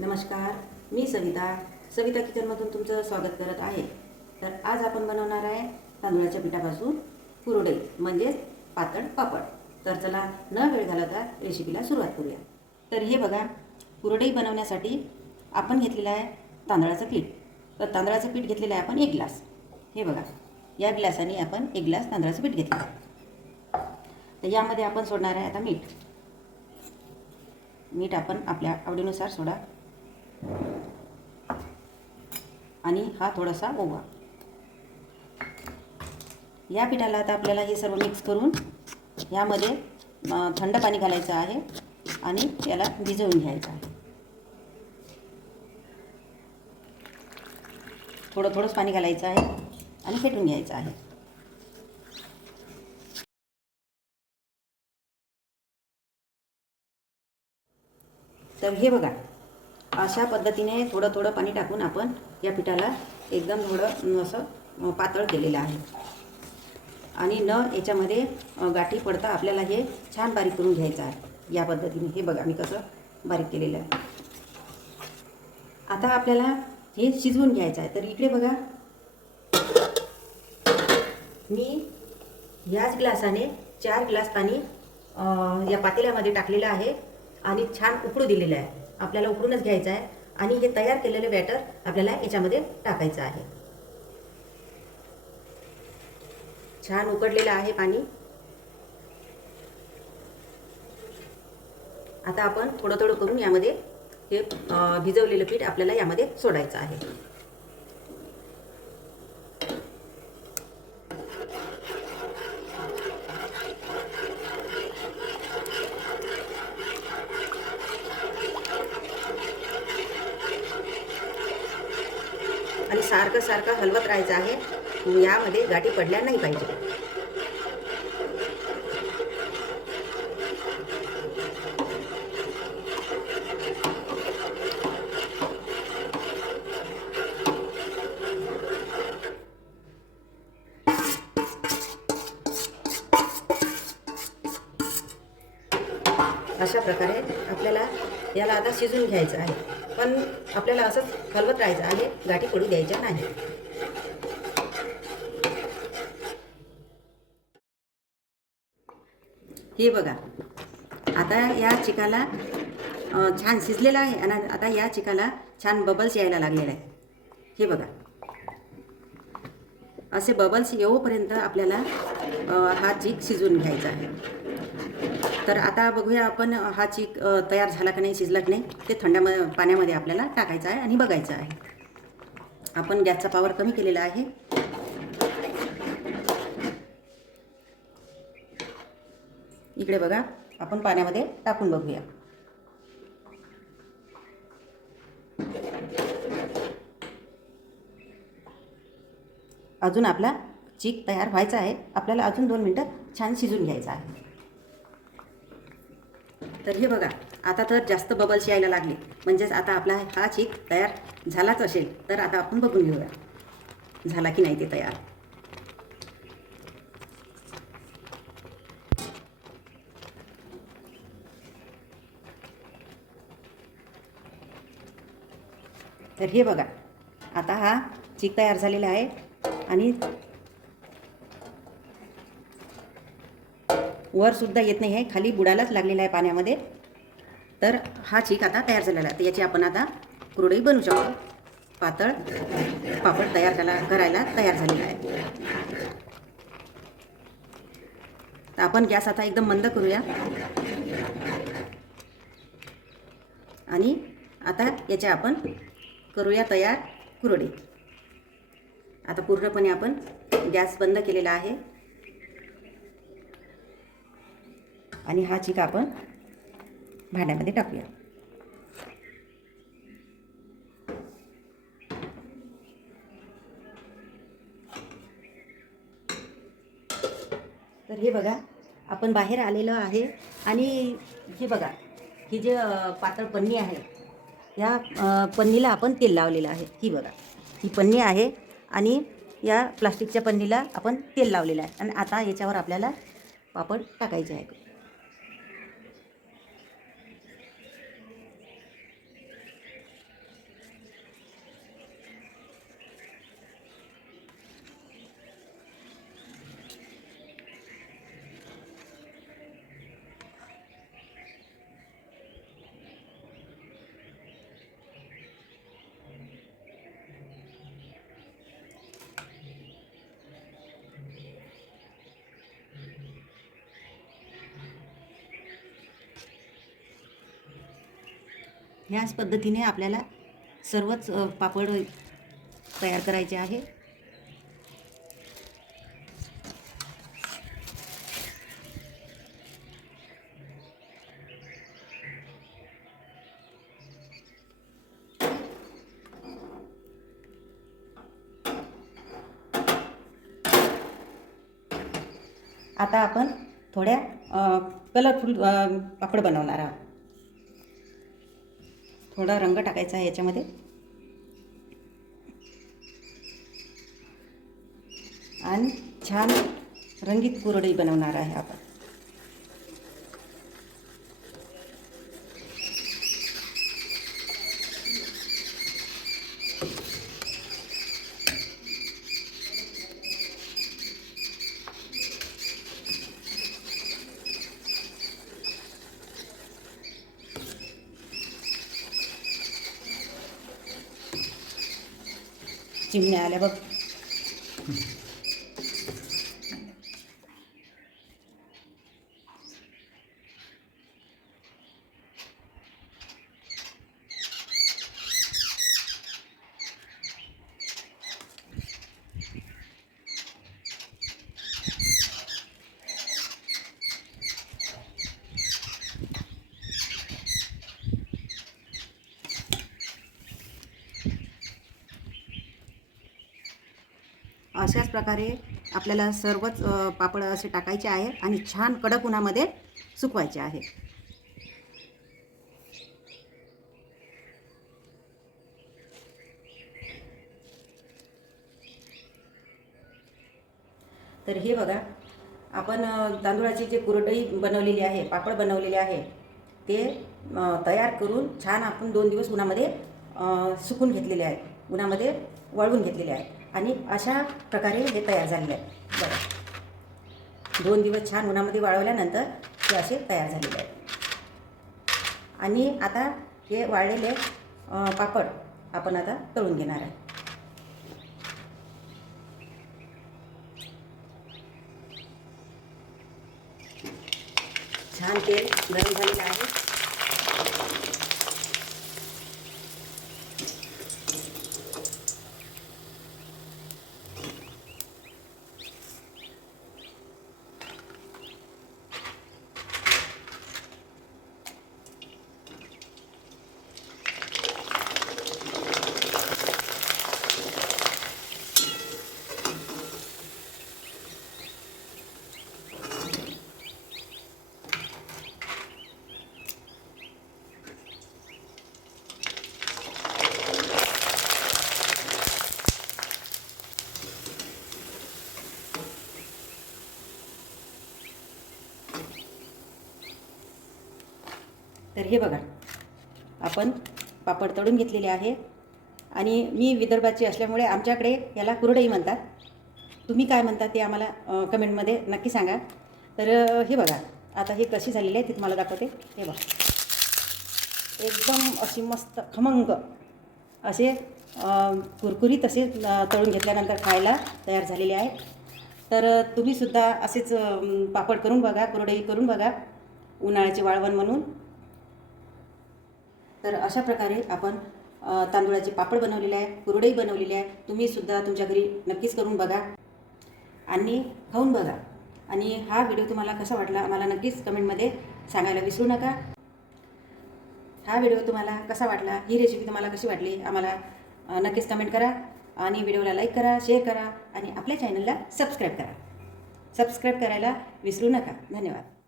नमस्कार मी सविता. सविता किचनमधून तुमचं स्वागत करत आहे. तर आज आपण बनवणार आहे तांदूळाच्या पिठापासून कुरडई म्हणजेच पातळ पापड. तर चला न वेळ घालवता रेसिपीला सुरुवात करूया. तर हे बघा कुरडई बनवण्यासाठी आपण घेतलेलं आहे तांदळाचं पीठ. तर तांदळाचं पीठ घेतलेलं आहे आपण एक ग्लास. हे बघा या ग्लासाने आपण एक ग्लास तांदळाचं पीठ घेतलं आहे. तर यामध्ये आपण सोडणार आहे आता मीठ. मीठ आपण आपल्या आवडीनुसार सोडा. आणि हा थोडासा ओवा. या पिठाला आता आपल्याला हे सर्व मिक्स करून यामध्ये थंड पाणी घालायचं आहे आणि याला भिजवून घ्यायचं आहे. थोडं थोडंच पाणी घालायचं आहे आणि फेटून घ्यायचं आहे. तर हे बघा अशा पद्धतीने थोडं थोडं पाणी टाकून आपण या पिठाला एकदम थोडं असं पातळ केलेलं आहे. आणि न याच्यामध्ये गाठी पडता आपल्याला हे छान बारीक करून घ्यायचं आहे. या पद्धतीने. हे बघा मी कसं बारीक केलेलं आहे. आता आपल्याला हे शिजवून घ्यायचं आहे. तर इकडे बघा. मी याच ग्लासाने चार ग्लास पाणी या पातेल्यामध्ये टाकलेलं आहे आणि छान उकडू दिलेलं आहे. आपल्याला उकडूनच घ्यायचं आहे आणि हे तयार केलेलं बॅटर आपल्याला याच्यामध्ये टाकायचं आहे. छान उकडलेलं आहे पाणी. आता आपण थोडं थोडं करून यामध्ये हे भिजवलेलं पीठ आपल्याला यामध्ये सोडायचं आहे. आणि सारखं सारखं हलवत राहायचं आहे. यामध्ये गाठी पडल्या नाही पाहिजे. अशा प्रकारे आपल्याला याला आता शिजून घ्यायचं आहे. पण आपल्याला असंच हलवत राहायचं आणि गाठी पडू द्यायच्या नाही. हे बघा आता या चिकाला छान शिजलेला आहे आणि आता या चिकाला छान बबल्स यायला लागलेला आहे हे बघा. असे बबल्स येऊपर्यंत आपल्याला हा चीक शिजून घ्यायचा आहे. तर आता बघूया आपण हा चीक तयार झाला का नाही शिजला की नाही ते थंड पाण्यामध्ये आपल्याला टाकायचं आहे आणि बघायचं आहे. आपण गॅसचा पावर कमी केलेला आहे. इकडे बघा आपण पाण्यामध्ये टाकून बघूया. अजून आपला चीक तयार व्हायचा आहे. आपल्याला अजून दोन मिनटं छान शिजून घ्यायचं आहे. तर हे बघा आता तर जास्त बबल्स यायला लागले. म्हणजेच आता आपला हा चीक तयार झालाच असेल तर आता आपण बघून घेऊया. झाला की नाही ते तयार? तर हे बघा आता हा चीक तयार झालेला आहे आणि वरसुद्धा येत नाही आहे. खाली बुडालाच लागलेला आहे पाण्यामध्ये. तर हा चीक आता तयार झालेला आहे. तर याची आपण आता कुरडई बनवू शकतो. पातळ पापड तयार झाला करायला तयार झालेला आहे. तर आपण गॅस आता एकदम मंद करूया. आणि आता याच्या आपण करूया तयार कुरडई. आता पूर्णपणे आपण गॅस बंद केलेला आहे. आणि हा चिक आपण भांड्यामध्ये टाकूया. तर हे बघा आपण बाहेर आलेलो आहे आणि हे बघा ही जे पातळ पन्नी आहे या पन्नीला आपण तेल लावलेलं आहे. ही बघा ही पन्नी आहे आणि या प्लास्टिकच्या पन्नीला आपण तेल लावलेलं आहे. आणि आता याच्यावर आपल्याला पापड टाकायचे आहे ह्याच पद्धतीने आपल्याला सर्वच पापड तयार करायचे आहे. आता आपण थोड्या कलरफुल पापड बनवणार आहोत. थोडा रंग टाकायचा आहे याच्यामध्ये. आणि छान रंगीत कुरडई बनवणार आहे आपण. चिमण्या आल्या बघ. अशाच प्रकारे आपल्याला सर्वच पापड असे टाकायचे आहे आणि छान कडक उन्हामध्ये सुकवायचे आहे तर हे बघा आपण तांदूळाची जे कुरडई बनवलेली आहे पापड बनवलेले आहे ते तयार करून छान आपण दोन दिवस उन्हामध्ये सुकून घेतलेले आहेत. उन्हामध्ये वळवून घेतलेले आहे आणि अशा प्रकारे हे तयार झालेले आहे. बघा. दोन दिवस छान उन्हामध्ये वाळवल्यानंतर ते असे तयार झालेले आहेत. आणि आता हे वाळलेले पापड आपण आता तळून घेणार आहे. छान तेल गरम झालेलं आहे. तर हे बघा. आपण पापड तळून घेतलेले आहे. आणि मी विदर्भाची असल्यामुळे आमच्याकडे याला कुरडई म्हणतात. तुम्ही काय म्हणता ते आम्हाला कमेंटमध्ये नक्की सांगा. तर हे बघा. आता हे कशी झालेली आहे ती तुम्हाला दाखवते. हे बघा. एकदम अशी मस्त खमंग असे कुरकुरीत असे तळून घेतल्यानंतर खायला तयार झालेले आहे. तर तुम्हीसुद्धा असेच पापड करून बघा कुरडई करून बघा. उन्हाळ्याचे वाळवण म्हणून. तर अशा प्रकारे आपण अ, तांदूळाचे पापड बनवलेले आहे कुरडई बनवलेली आहे. तुम्हीसुद्धा तुमच्या घरी नक्कीच करून बघा आणि खाऊन बघा. आणि हा व्हिडिओ तुम्हाला कसा वाटला आम्हाला नक्कीच कमेंटमध्ये सांगायला विसरू नका. हा व्हिडिओ तुम्हाला कसा वाटला ही रेसिपी तुम्हाला कशी वाटली आम्हाला नक्कीच कमेंट करा आणि व्हिडिओला लाईक करा शेअर करा आणि आपल्या चॅनलला सबस्क्राईब करा. सबस्क्राईब करायला विसरू नका. धन्यवाद.